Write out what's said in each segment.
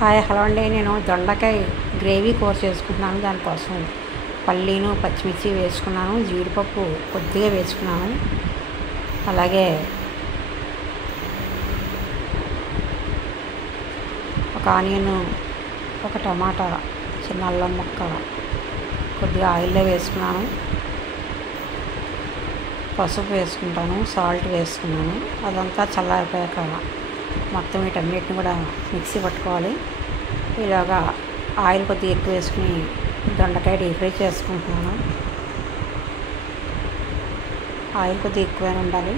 Hi hello అండి. నేను దొండకాయ గ్రేవీ కూర చేసుకుంటున్నాను. దానికోసం పల్లీను పచ్చిమిర్చి వేసుకున్నాను, జీడిపప్పు కొద్దిగా వేసుకున్నాను, అలాగే ఒక ఆనియన్, ఒక టమాటా, చిన్న అల్లం ముక్క కొద్దిగా ఆయిల్లో వేసుకున్నాను, పసుపు వేసుకుంటాను, సాల్ట్ వేసుకున్నాను. అదంతా చల్లారిపోయాక మొత్తం వీటన్నిటిని కూడా మిక్సీ పట్టుకోవాలి. ఇలాగా ఆయిల్ కొద్దిగా ఎక్కువ వేసుకుని దొండకాయ డీప్ ఫ్రై చేసుకుంటున్నాను. ఆయిల్ కొద్దిగా ఎక్కువైనా ఉండాలి.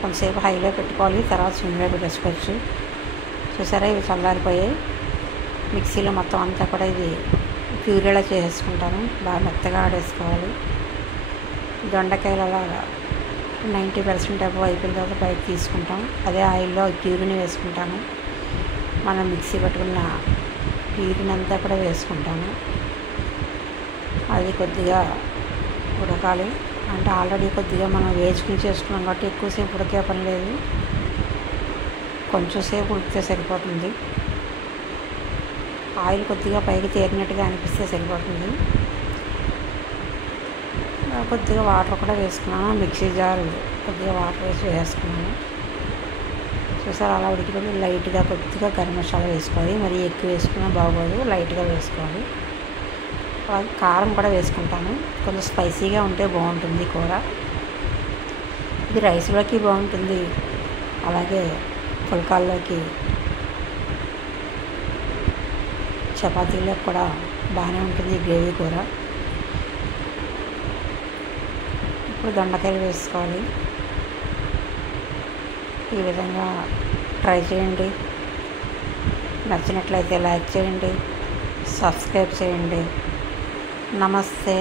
కొంతసేపు హైలో పెట్టుకోవాలి, తర్వాత సిమ్లో పెట్టేసుకోవచ్చు. చూసారా, ఇవి చల్లారిపోయాయి. మిక్సీలో మొత్తం అంతా కూడా ఇది ప్యూరీలా చేసేసుకుంటాను. బాగా మెత్తగా ఆడేసుకోవాలి. దొండకాయలు అలా 90% అబ్బో అయిపోయిన తర్వాత బయట తీసుకుంటాం. అదే ఆయిల్లో ప్యూరీని వేసుకుంటాను. మనం మిక్సీ పట్టుకున్న ప్యూరీని అంతా కూడా వేసుకుంటాను. అది కొద్దిగా ఉడకాలి. అంటే ఆల్రెడీ కొద్దిగా మనం వేసుకుని చేసుకున్నాం కాబట్టి ఎక్కువసేపు ఉడికే పని లేదు. కొంచెం సేపు ఉడికితే సరిపోతుంది. ఆయిల్ కొద్దిగా పైకి తేరినట్టుగా అనిపిస్తే సరిపోతుంది. కొద్దిగా వాటర్ కూడా వేసుకున్నాను. మిక్సీ జార్ కొద్దిగా వాటర్ వేసి వేసుకున్నాను. చూసారు, అలా ఉడికిపోయి లైట్గా కొద్దిగా గరం మసాలా వేసుకోవాలి. మరి ఎక్కువ వేసుకున్నా బాగోదు, లైట్గా వేసుకోవాలి. అలాగే కారం కూడా వేసుకుంటాను. కొంచెం స్పైసీగా ఉంటే బాగుంటుంది కూర. ఇది రైస్లోకి బాగుంటుంది, అలాగే పుల్కాల్లోకి, చపాతీలోకి కూడా బాగానే ఉంటుంది గ్రేవీ కూర. ఇప్పుడు దొండకాయలు వేసుకోవాలి. ఈ విధంగా ట్రై చేయండి. నచ్చినట్లయితే లైక్ చేయండి, సబ్స్క్రైబ్ చేయండి. నమస్తే.